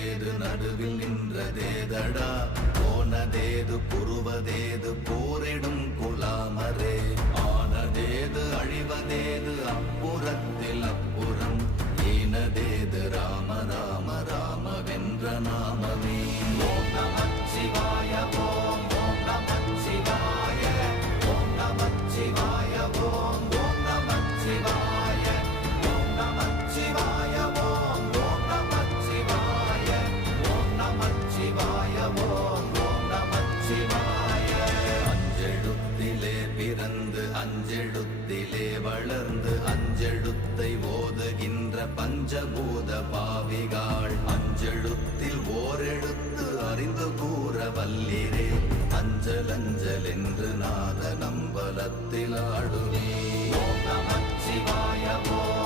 நின்றதேது நடுவில் நின்றதேதடா போனதேது புருவதேது போரிடும் குலாமரே ஆனதேது அழிவதேது அப்புறத்தில் அப்புறம் ஈனதேது ராம ராம ராம வென்ற நாமமே ஓம் நமச்சிவாய ஓம் ஓம் நமச்சிவாய ஓம் நமச்சிவாய ஓம் ஓம் நமச்சிவாய ஓம் நமச்சிவாய ஓம் ஓம் நமச்சிவாய ஓம் நமச்சிவாய ஓம் ஓம் நமச்சிவாய அஞ்செழுத்திலே பிறந்து அஞ்செழுத்திலே வளர்ந்து அஞ்செழுத்தை ஓதுகின்ற பஞ்சபூத பாவிகாள் அஞ்செழுத்தில் ஓரெழுத்து அறிந்து கூற வல்லிரே அஞ்சல் அஞ்சல் என்று நாத நம்பலத்தில் ஆடுவே ஓம் நமச்சிவாய ஓம்